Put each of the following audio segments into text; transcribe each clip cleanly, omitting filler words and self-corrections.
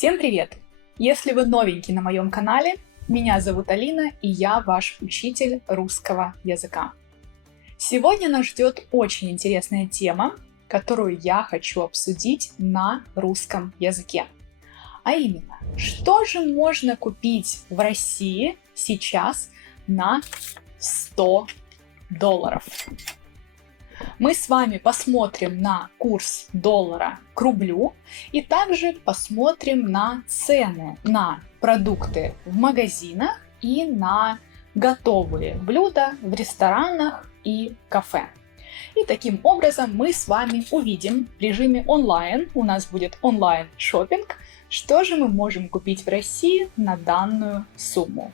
Всем привет! Если вы новенький на моем канале, меня зовут Алина, и я ваш учитель русского языка. Сегодня нас ждет очень интересная тема, которую я хочу обсудить на русском языке. А именно, что же можно купить в России сейчас на $100? Мы с вами посмотрим на курс доллара к рублю и также посмотрим на цены на продукты в магазинах и на готовые блюда в ресторанах и кафе. И таким образом мы с вами увидим в режиме онлайн, у нас будет онлайн-шоппинг, что же мы можем купить в России на данную сумму.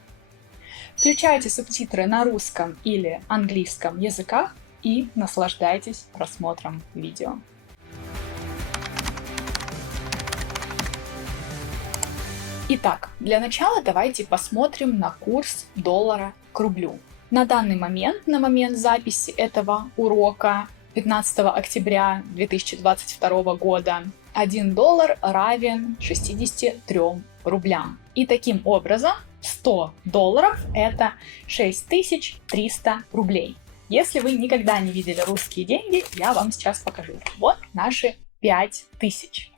Включайте субтитры на русском или английском языках и наслаждайтесь просмотром видео. Итак, для начала давайте посмотрим на курс доллара к рублю. На данный момент, на момент записи этого урока 15 октября 2022 года, $1 равен 63 рублям. И таким образом $100 это 6300 рублей. Если вы никогда не видели русские деньги, я вам сейчас покажу. Вот наши 5000.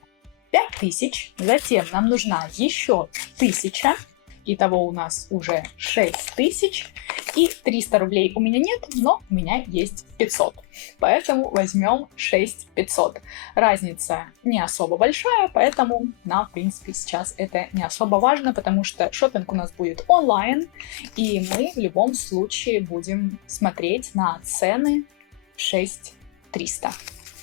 5000, затем нам нужна еще 1000, итого у нас уже 6000, и 300 рублей у меня нет, но у меня есть 500, поэтому возьмем 6500. Разница не особо большая, поэтому нам, в принципе, сейчас это не особо важно, потому что шопинг у нас будет онлайн, и мы в любом случае будем смотреть на цены 6300.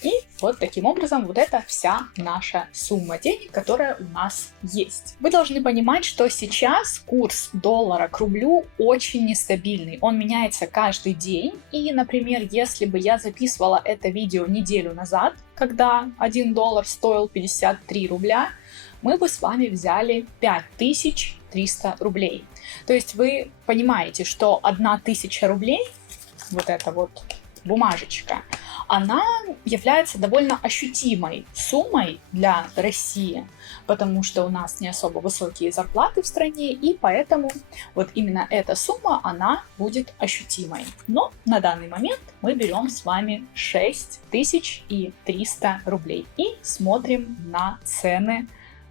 И вот таким образом вот это вся наша сумма денег, которая у нас есть. Вы должны понимать, что сейчас курс доллара к рублю очень нестабильный. Он меняется каждый день. И, например, если бы я записывала это видео неделю назад, когда $1 стоил 53 рубля, мы бы с вами взяли 5300 рублей. То есть вы понимаете, что 1000 рублей, вот эта вот бумажечка, она является довольно ощутимой суммой для России, потому что у нас не особо высокие зарплаты в стране, и поэтому вот именно эта сумма, она будет ощутимой. Но на данный момент мы берем с вами 6300 рублей и смотрим на цены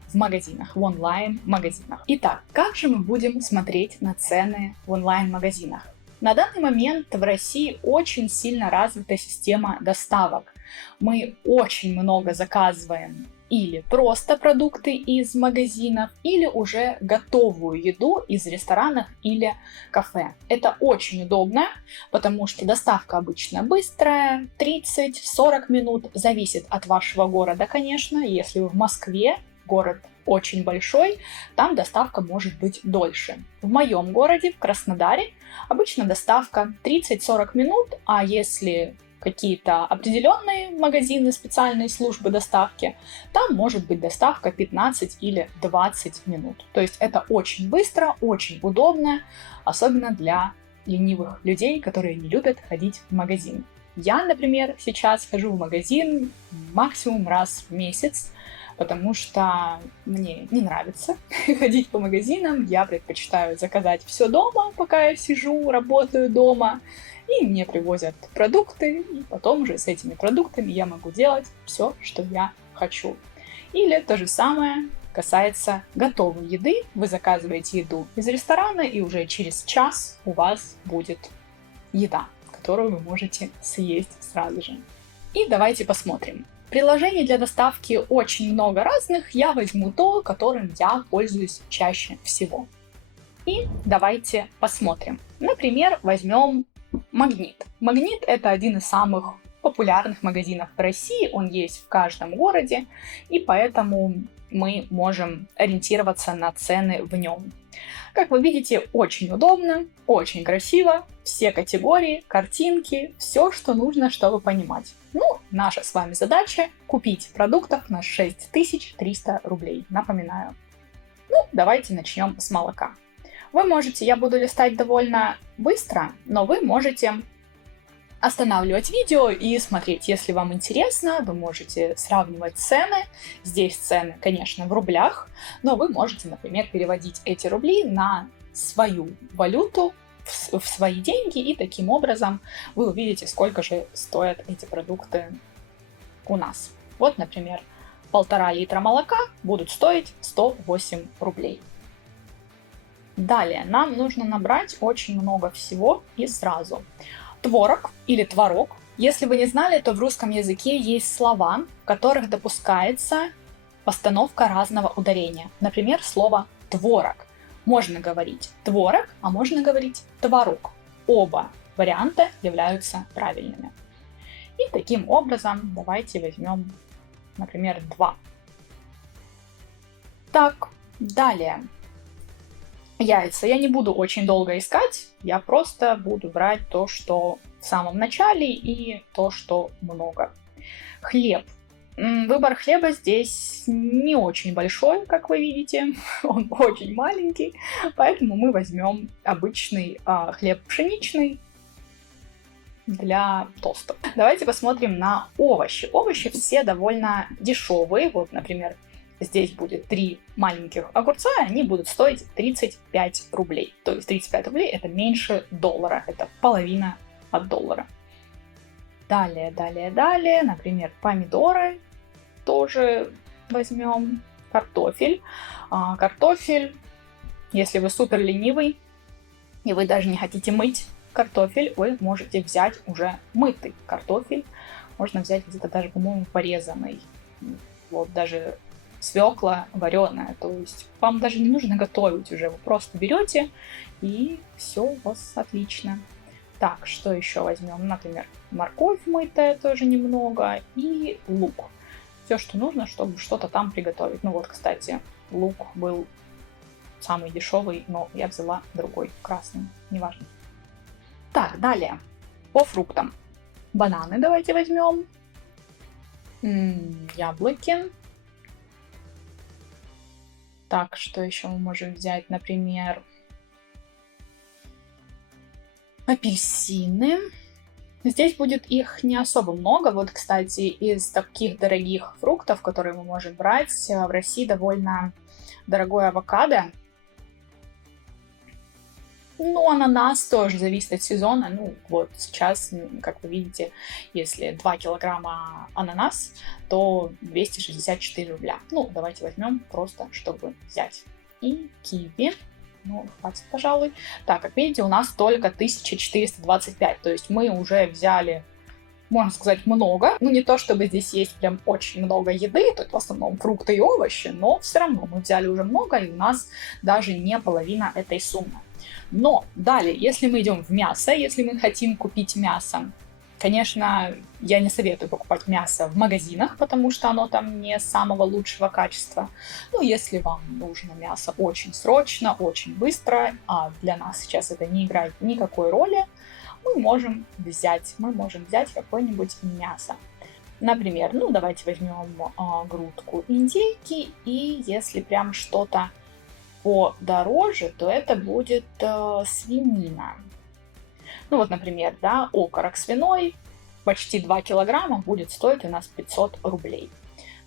в магазинах, в онлайн-магазинах. Итак, как же мы будем смотреть на цены в онлайн-магазинах? На данный момент в России очень сильно развита система доставок. Мы очень много заказываем или просто продукты из магазинов, или уже готовую еду из ресторанов или кафе. Это очень удобно, потому что доставка обычно быстрая, 30-40 минут, зависит от вашего города, конечно. Если вы в Москве, город очень большой, там доставка может быть дольше. В моем городе, в Краснодаре, обычно доставка 30-40 минут, а если какие-то определенные магазины, специальные службы доставки, там может быть доставка 15 или 20 минут. То есть это очень быстро, очень удобно, особенно для ленивых людей, которые не любят ходить в магазин. Я, например, сейчас хожу в магазин максимум раз в месяц, потому что мне не нравится ходить по магазинам, я предпочитаю заказать все дома, пока я сижу, работаю дома, и мне привозят продукты, и потом уже с этими продуктами я могу делать все, что я хочу. Или то же самое касается готовой еды. Вы заказываете еду из ресторана, и уже через час у вас будет еда, которую вы можете съесть сразу же. И давайте посмотрим. Приложений для доставки очень много разных, я возьму то, которым я пользуюсь чаще всего. И давайте посмотрим. Например, возьмем Магнит. Магнит — это один из самых популярных магазинов в России, он есть в каждом городе, и поэтому мы можем ориентироваться на цены в нем. Как вы видите, очень удобно, очень красиво, все категории, картинки, все, что нужно, чтобы понимать. Ну, наша с вами задача купить продуктов на 6300 рублей, напоминаю. Ну, давайте начнем с молока. Вы можете, я буду листать довольно быстро, но вы можете останавливать видео и смотреть. Если вам интересно, вы можете сравнивать цены. Здесь цены, конечно, в рублях, но вы можете, например, переводить эти рубли на свою валюту, в свои деньги, и таким образом вы увидите, сколько же стоят эти продукты у нас. Вот, например, 1,5 литра молока будут стоить 108 рублей. Далее нам нужно набрать очень много всего и сразу. Творог или творог. Если вы не знали, то в русском языке есть слова, в которых допускается постановка разного ударения. Например, слово творог. Можно говорить творог, а можно говорить творог. Оба варианта являются правильными. И таким образом давайте возьмем, например, 2. Так, далее. Яйца. Я не буду очень долго искать, я просто буду брать то, что в самом начале, и то, что много. Хлеб. Выбор хлеба здесь не очень большой, как вы видите, он очень маленький, поэтому мы возьмем обычный хлеб пшеничный для тостов. Давайте посмотрим на овощи. Овощи все довольно дешевые. Вот, например, здесь будет 3 маленьких огурца, и они будут стоить 35 рублей. То есть 35 рублей это меньше $1, это половина от $1. Далее, например, помидоры тоже возьмем. Картофель. Картофель, если вы супер ленивый и вы даже не хотите мыть картофель, вы можете взять уже мытый картофель. Можно взять где-то даже, по-моему, порезанный. Вот даже свекла вареная, то есть вам даже не нужно готовить уже, вы просто берете и все у вас отлично. Так, что еще возьмем? Например, морковь мытая тоже немного и лук. Все, что нужно, чтобы что-то там приготовить. Ну вот, кстати, лук был самый дешевый, но я взяла другой, красный, неважно. Так, далее, по фруктам. Бананы давайте возьмем. Яблоки. Так, что еще мы можем взять? Например, апельсины. Здесь будет их не особо много. Вот, кстати, из таких дорогих фруктов, которые мы можем брать, в России довольно дорогой авокадо. Ну, ананас тоже зависит от сезона. Ну, вот сейчас, как вы видите, если 2 килограмма ананас, то 264 рубля. Ну, давайте возьмем просто, чтобы взять. И киви. Ну, хватит, пожалуй. Так, как видите, у нас только 1425. То есть мы уже взяли, можно сказать, много. Ну, не то, чтобы здесь есть прям очень много еды, тут в основном фрукты и овощи, но все равно мы взяли уже много, и у нас даже не половина этой суммы. Но далее, если мы идем в мясо, если мы хотим купить мясо, конечно, я не советую покупать мясо в магазинах, потому что оно там не самого лучшего качества. Но если вам нужно мясо очень срочно, очень быстро, а для нас сейчас это не играет никакой роли, мы можем взять какое-нибудь мясо. Например, ну давайте возьмем грудку индейки, и если прям что-то подороже, то это будет свинина. Ну вот, например, да, окорок свиной, почти 2 килограмма, будет стоить у нас 500 рублей.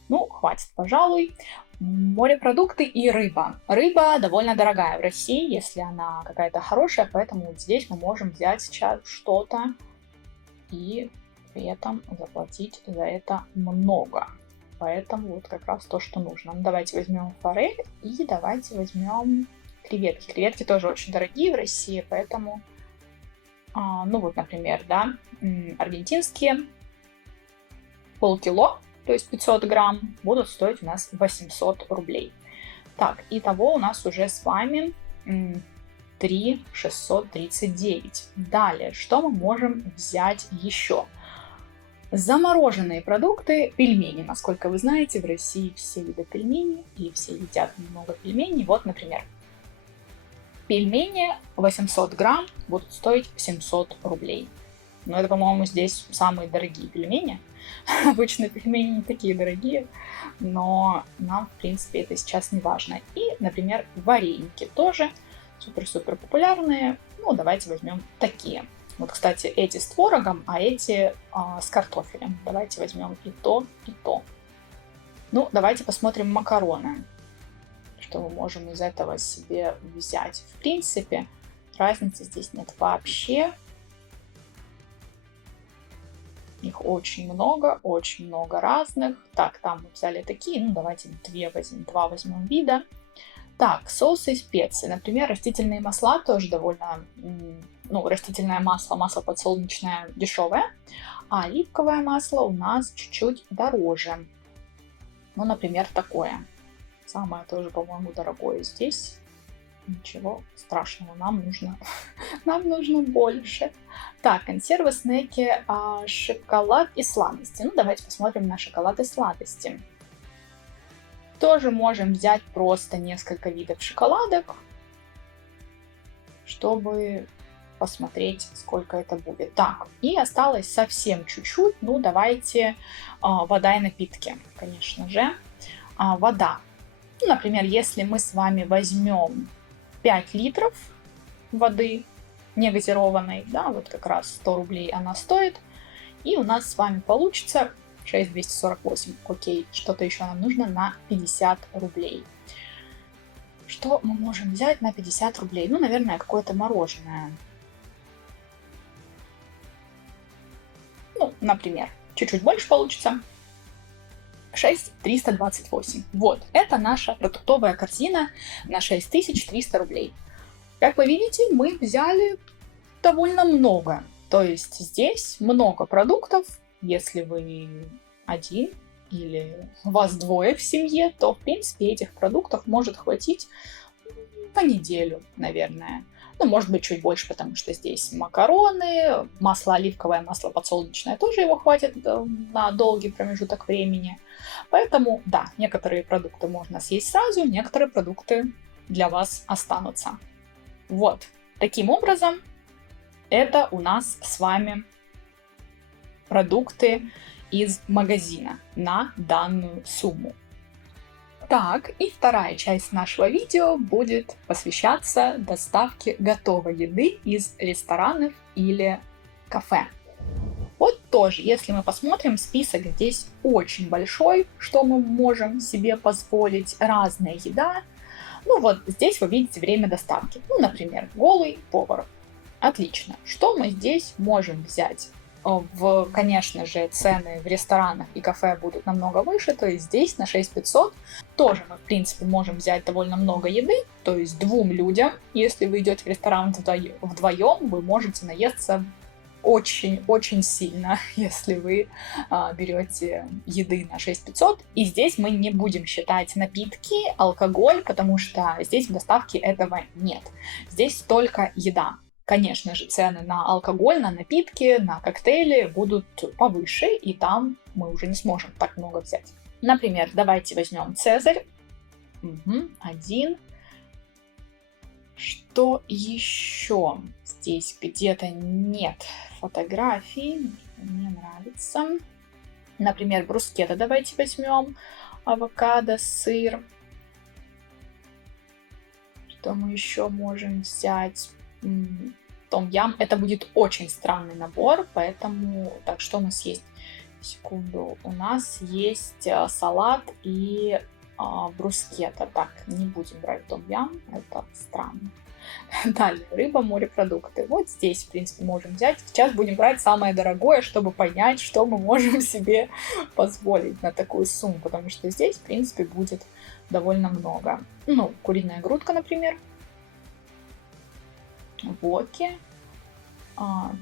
Ну, хватит, пожалуй. Морепродукты и рыба. Рыба довольно дорогая в России, если она какая-то хорошая, поэтому вот здесь мы можем взять сейчас что-то и при этом заплатить за это много. Поэтому вот как раз то, что нужно. Ну, давайте возьмем форель и давайте возьмем креветки. Креветки тоже очень дорогие в России, поэтому, ну вот, например, да, аргентинские полкило, то есть 500 грамм, будут стоить у нас 800 рублей. Так, итого у нас уже с вами 3,639. Далее, что мы можем взять еще? Замороженные продукты, пельмени. Насколько вы знаете, в России все едят пельмени и все едят много пельменей. Вот, например, пельмени 800 грамм будут стоить 700 рублей. Но это, по-моему, здесь самые дорогие пельмени. Обычно пельмени не такие дорогие, но нам, в принципе, это сейчас не важно. И, например, вареники тоже супер-супер популярные. Ну, давайте возьмем такие. Вот, кстати, эти с творогом, а эти с картофелем. Давайте возьмем и то, и то. Ну, давайте посмотрим макароны, что мы можем из этого себе взять. В принципе, разницы здесь нет вообще. Их очень много разных. Так, там мы взяли такие, ну давайте два возьмем вида. Так, соусы и специи. Например, растительные масла тоже довольно, ну, растительное масло, масло подсолнечное дешевое, а оливковое масло у нас чуть-чуть дороже. Ну, например, такое. Самое тоже, по-моему, дорогое здесь. Ничего страшного, нам нужно больше. Так, консервы, снеки, шоколад и сладости. Ну, давайте посмотрим на шоколад и сладости. Тоже можем взять просто несколько видов шоколадок, чтобы посмотреть, сколько это будет. Так, и осталось совсем чуть-чуть. Ну, давайте вода и напитки, конечно же. Вода. Ну, например, если мы с вами возьмем 5 литров воды негазированной, да, вот как раз 100 рублей она стоит, и у нас с вами получится 6,248. Окей, что-то еще нам нужно на 50 рублей. Что мы можем взять на 50 рублей? Ну, наверное, какое-то мороженое. Ну, например, чуть-чуть больше получится. 6,328. Вот, это наша продуктовая корзина на 6300 рублей. Как вы видите, мы взяли довольно много. То есть здесь много продуктов. Если вы один или вас двое в семье, то, в принципе, этих продуктов может хватить по неделю, наверное. Ну, может быть, чуть больше, потому что здесь макароны, масло оливковое, масло подсолнечное, тоже его хватит на долгий промежуток времени. Поэтому, да, некоторые продукты можно съесть сразу, некоторые продукты для вас останутся. Вот, таким образом, это у нас с вами продукты из магазина на данную сумму. Так, и вторая часть нашего видео будет посвящаться доставке готовой еды из ресторанов или кафе. Вот тоже, если мы посмотрим, список здесь очень большой, что мы можем себе позволить, разная еда. Ну вот здесь вы видите время доставки. Ну, например, голый повар. Отлично. Что мы здесь можем взять? Конечно же, цены в ресторанах и кафе будут намного выше, то есть здесь на 6500 тоже мы, в принципе, можем взять довольно много еды, то есть 2 людям, если вы идете в ресторан вдвоем, вы можете наесться очень-очень сильно, если вы берете еды на 6500. И здесь мы не будем считать напитки, алкоголь, потому что здесь в доставке этого нет. Здесь только еда. Конечно же, цены на алкоголь, на напитки, на коктейли будут повыше, и там мы уже не сможем так много взять. Например, давайте возьмем Цезарь. Один. Что еще? Здесь где-то нет фотографий. Мне нравится. Например, брускетта давайте возьмем. Авокадо, сыр. Что мы еще можем взять? Том-ям. Это будет очень странный набор, поэтому... Так, что у нас есть? Секунду. У нас есть салат и брускетта. Так, не будем брать том-ям, это странно. Далее, рыба, морепродукты. Вот здесь, в принципе, можем взять. Сейчас будем брать самое дорогое, чтобы понять, что мы можем себе позволить на такую сумму, потому что здесь, в принципе, будет довольно много. Ну, куриная грудка, например. Воки,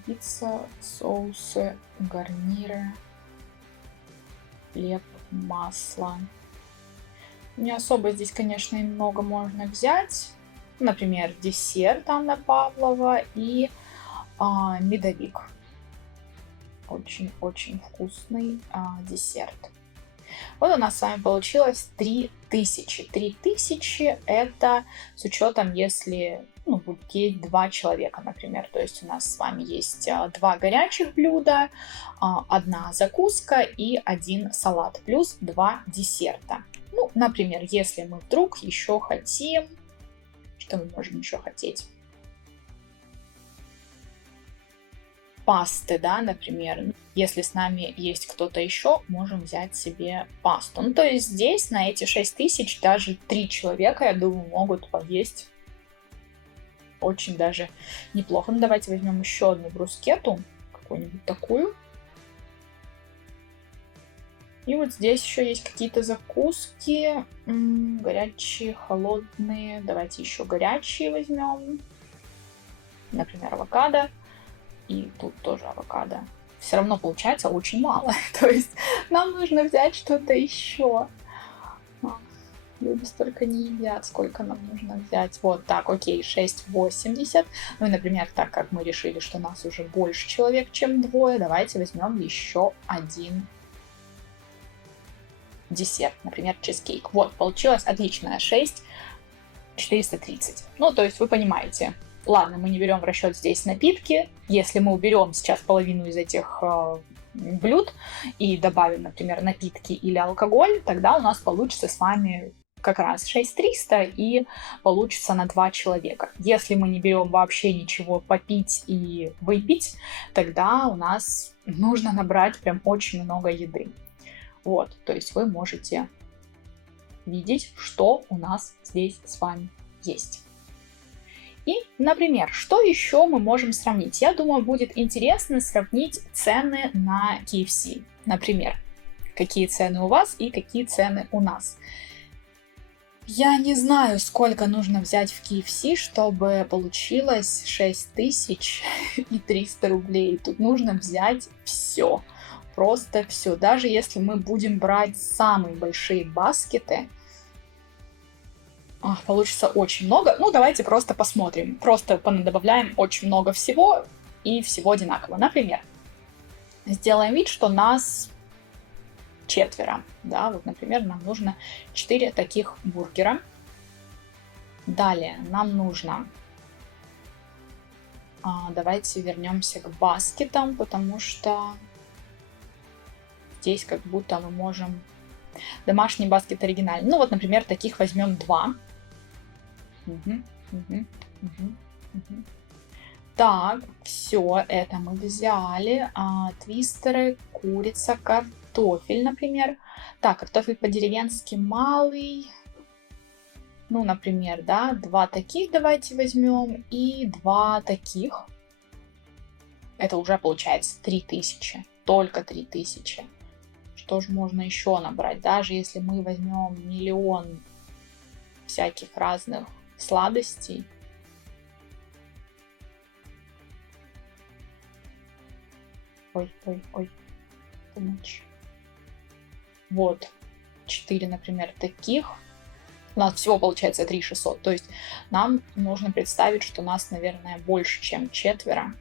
пицца, соусы, гарниры, хлеб, масло. Не особо здесь, конечно, и много можно взять. Например, десерт Анна Павлова и медовик. Очень-очень вкусный десерт. Вот у нас с вами получилось 3000. 3000 это с учетом, если будет есть 2 человека, например. То есть у нас с вами есть 2 горячих блюда, 1 закуска и 1 салат, плюс 2 десерта. Ну, например, если мы вдруг еще хотим... Что мы можем еще хотеть? пасты, да, например. Если с нами есть кто-то еще, можем взять себе пасту. Ну, то есть здесь на эти 6000 даже 3 человека, я думаю, могут поесть очень даже неплохо. Ну, давайте возьмем еще одну брускету, какую-нибудь такую. И вот здесь еще есть какие-то закуски, горячие, холодные. Давайте еще горячие возьмем. Например, авокадо. И тут тоже авокадо. Все равно получается очень мало. То есть нам нужно взять что-то еще. Люди столько не едят, сколько нам нужно взять. Вот так, окей, 6,80. Ну и, например, так как мы решили, что нас уже больше человек, чем двое, давайте возьмем еще один десерт, например, чизкейк. Вот, получилось отличное 6,430. Ну, то есть вы понимаете. Ладно, мы не берем в расчет здесь напитки. Если мы уберем сейчас половину из этих блюд и добавим, например, напитки или алкоголь, тогда у нас получится с вами как раз 6300 и получится на 2 человека. Если мы не берем вообще ничего попить и выпить, тогда у нас нужно набрать прям очень много еды. Вот, то есть вы можете видеть, что у нас здесь с вами есть. И, например, что еще мы можем сравнить? Я думаю, будет интересно сравнить цены на KFC. Например, какие цены у вас и какие цены у нас. Я не знаю, сколько нужно взять в KFC, чтобы получилось 6300 рублей. Тут нужно взять все. Просто все. Даже если мы будем брать самые большие баскеты, получится очень много. Ну, давайте просто посмотрим. Просто добавляем очень много всего и всего одинаково. Например, сделаем вид, что нас 4. Да, вот, например, нам нужно 4 таких бургера. Далее нам нужно... давайте вернемся к баскетам, потому что здесь как будто мы можем... Домашний баскет оригинальный. Ну вот, например, таких возьмем 2. Так, все, это мы взяли. Твистеры, курица, картофель, например. Так, картофель по-деревенски малый. Ну, например, да, 2 таких давайте возьмем и 2 таких. Это уже получается 3000. Только 3000. Что же можно еще набрать? Даже если мы возьмем миллион всяких разных сладостей. Ой. Вот. 4, например, таких. У нас всего получается 3600. То есть нам нужно представить, что нас, наверное, больше, чем 4.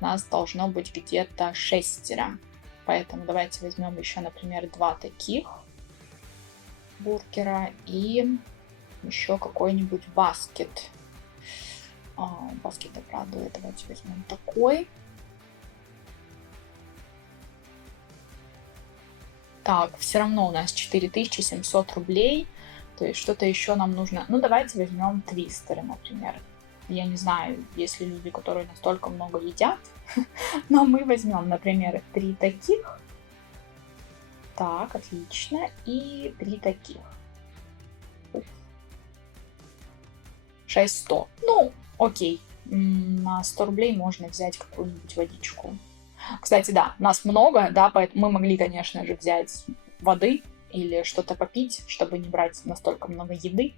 Нас должно быть где-то 6. Поэтому давайте возьмем еще, например, 2 таких бургера и еще какой-нибудь баскет. Баскет обрадует. Давайте возьмем такой. Так, все равно у нас 4700 рублей. То есть что-то еще нам нужно. Ну, давайте возьмем твистеры, например. Я не знаю, есть ли люди, которые настолько много едят. Но мы возьмем, например, 3 таких. Так, отлично. И 3 таких. 6100. Ну, окей. На 100 рублей можно взять какую-нибудь водичку. Кстати, да, нас много, да, поэтому мы могли, конечно же, взять воды или что-то попить, чтобы не брать настолько много еды.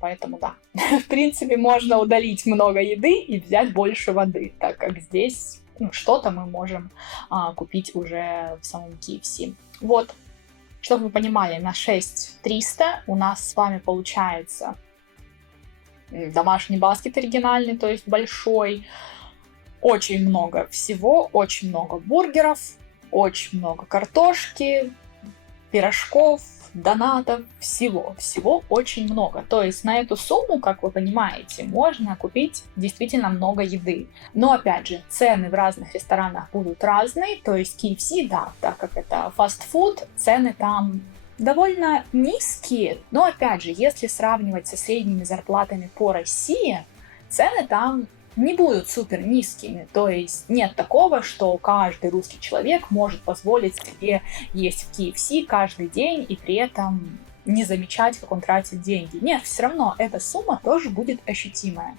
Поэтому, да, в принципе, можно удалить много еды и взять больше воды, так как здесь что-то мы можем купить уже в самом KFC. Вот, чтобы вы понимали, на 6300 у нас с вами получается домашний баскет оригинальный, то есть большой, очень много всего, очень много бургеров, очень много картошки, пирожков, донатов, всего очень много. То есть на эту сумму, как вы понимаете, можно купить действительно много еды. Но опять же, цены в разных ресторанах будут разные, то есть KFC, да, так как это фастфуд, цены там довольно низкие, но опять же, если сравнивать со средними зарплатами по России, цены там не будут супер низкими. То есть нет такого, что каждый русский человек может позволить себе есть в KFC каждый день и при этом не замечать, как он тратит деньги. Нет, все равно эта сумма тоже будет ощутимая.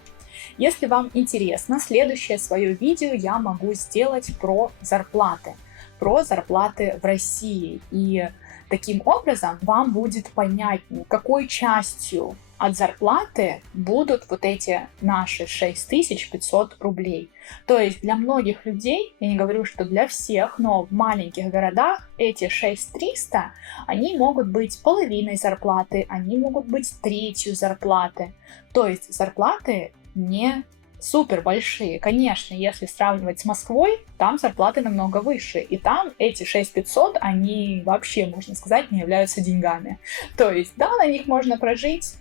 Если вам интересно, следующее свое видео я могу сделать про зарплаты в России. И таким образом вам будет понятнее, какой частью от зарплаты будут вот эти наши 6500 рублей. То есть для многих людей, я не говорю, что для всех, но в маленьких городах эти 6300, они могут быть половиной зарплаты, они могут быть третью зарплаты. То есть зарплаты не супер большие. Конечно, если сравнивать с Москвой, там зарплаты намного выше. И там эти 6500, они вообще, можно сказать, не являются деньгами. То есть, да, на них можно прожить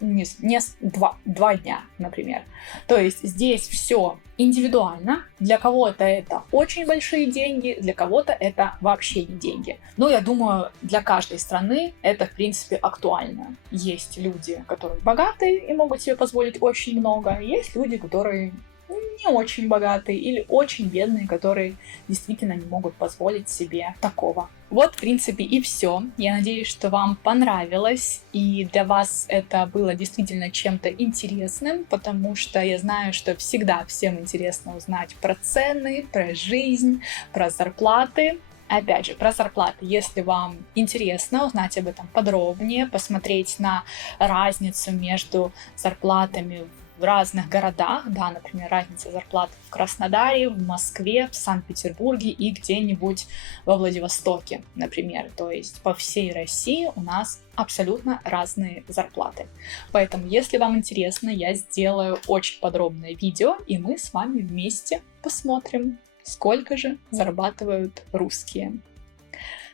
два дня, например. То есть здесь все индивидуально. Для кого-то это очень большие деньги, для кого-то это вообще не деньги. Но я думаю, для каждой страны это, в принципе, актуально. Есть люди, которые богатые и могут себе позволить очень много. Есть люди, которые не очень богатые или очень бедные, которые действительно не могут позволить себе такого. Вот, в принципе, и все. Я надеюсь, что вам понравилось, и для вас это было действительно чем-то интересным, потому что я знаю, что всегда всем интересно узнать про цены, про жизнь, про зарплаты. Опять же, про зарплаты. Если вам интересно узнать об этом подробнее, посмотреть на разницу между зарплатами в разных городах, да, например, разница зарплат в Краснодаре, в Москве, в Санкт-Петербурге и где-нибудь во Владивостоке, например. То есть по всей России у нас абсолютно разные зарплаты. Поэтому, если вам интересно, я сделаю очень подробное видео, и мы с вами вместе посмотрим, сколько же зарабатывают русские.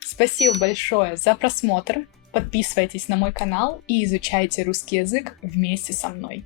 Спасибо большое за просмотр. Подписывайтесь на мой канал и изучайте русский язык вместе со мной.